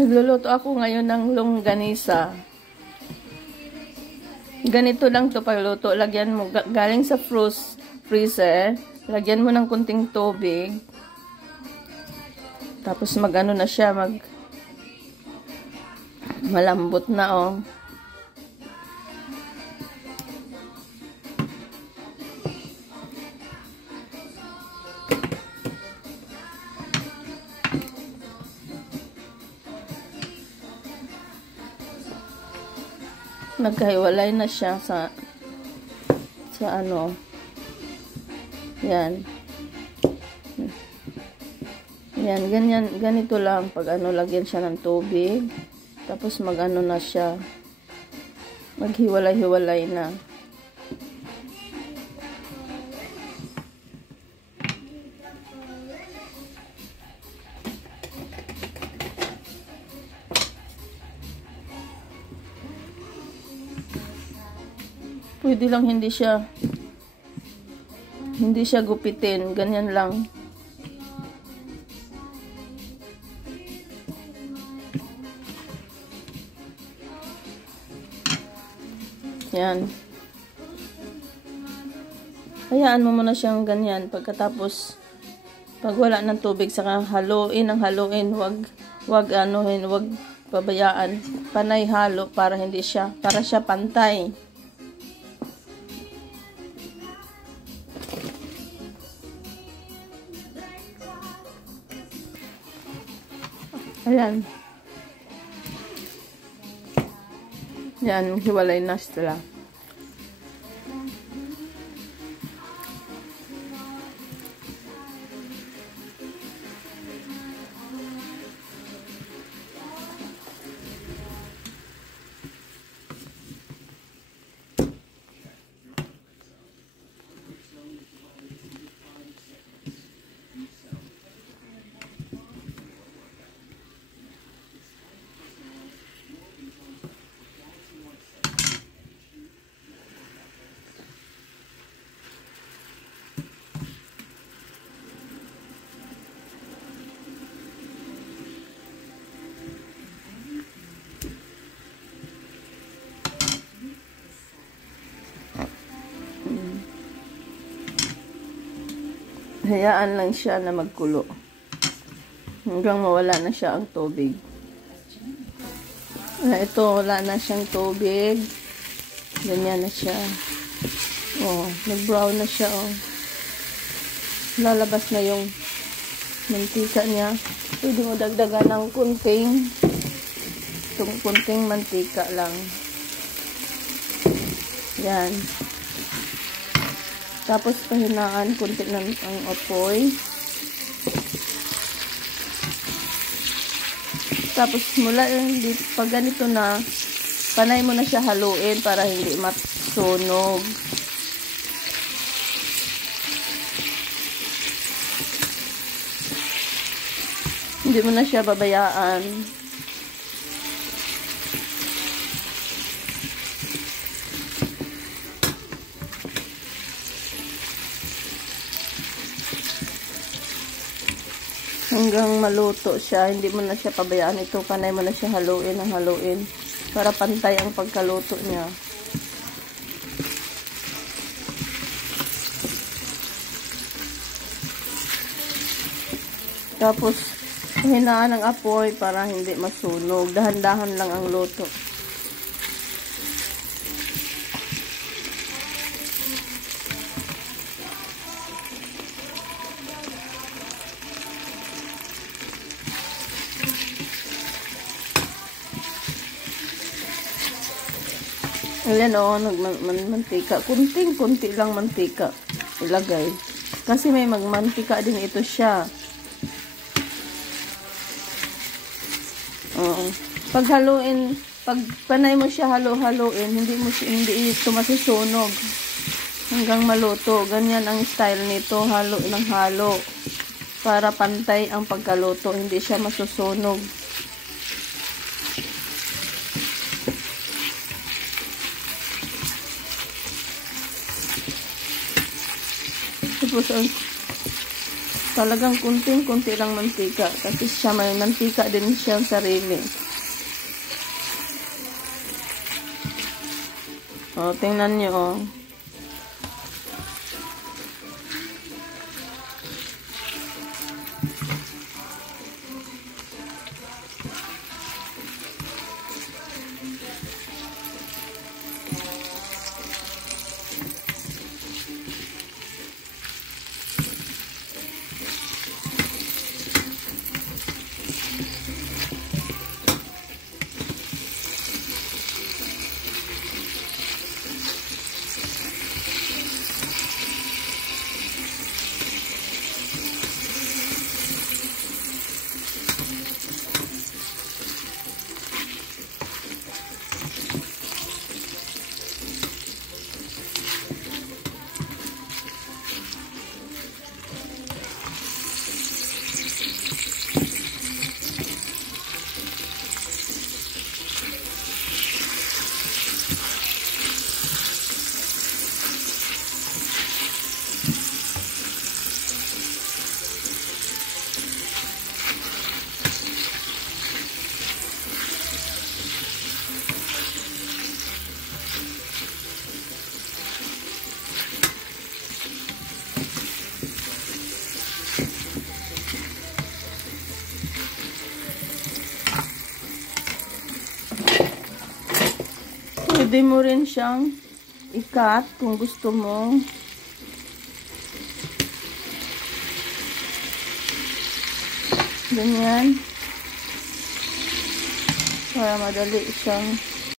Nagluluto ako ngayon ng longganisa. Ganito lang to pagluto. Lagyan mo, galing sa freezer, lagyan mo ng kunting tubig. Tapos magano na siya, malambot na oh. Nagkahiwalay na siya sa ano. Yan. Yan, ganyan, ganito lang pag ano, lagyan siya ng tubig. Tapos magano na siya. Maghiwalay-hiwalay na. Pwede lang hindi siya gupitin, ganyan lang. Yan. Hayaan mo muna siyang ganyan. Pagkatapos, pag wala ng tubig, saka haluin ang haluin. Wag anuhin, wag pabayaan. Panay halo para siya pantay. Ayan. Yan, hiwalay na sila. Hayaan lang siya na magkulo. Hanggang mawala na siya ang tubig. Ito, wala na siyang tubig. Ganyan na siya. Oh, nag-brown na siya, oh. Lalabas na yung mantika niya. Pwede mo dagdagan ng kunting mantika lang. Yan. Tapos pahinaan kunti ng ang apoy. Tapos mula pag ganito na, panay mo na siya haluin para hindi masunog. Hindi mo na siya babayaan. Hanggang maluto siya, hindi mo na siya pabayaan ito, panay mo na siya haluin para pantay ang pagkaluto niya. Tapos, hinaan ang apoy para hindi masunog. Dahan-dahan lang ang luto. Ayan o, mantika. Kunting-kunti lang mantika ilagay. Kasi may magmantika din ito siya. Pag panay mo siya halo-haloin, hindi ito masusunog. Hanggang maluto. Ganyan ang style nito, halo ng halo. Para pantay ang pagkaluto, hindi siya masusunog. Tapos Talagang kunting-kunti lang mantika. Kasi siya may mantika din siyang sarili. O, tingnan nyo, o. Pwede mo rin siyang i-cut kung gusto mo. Ganyan. Para madali siyang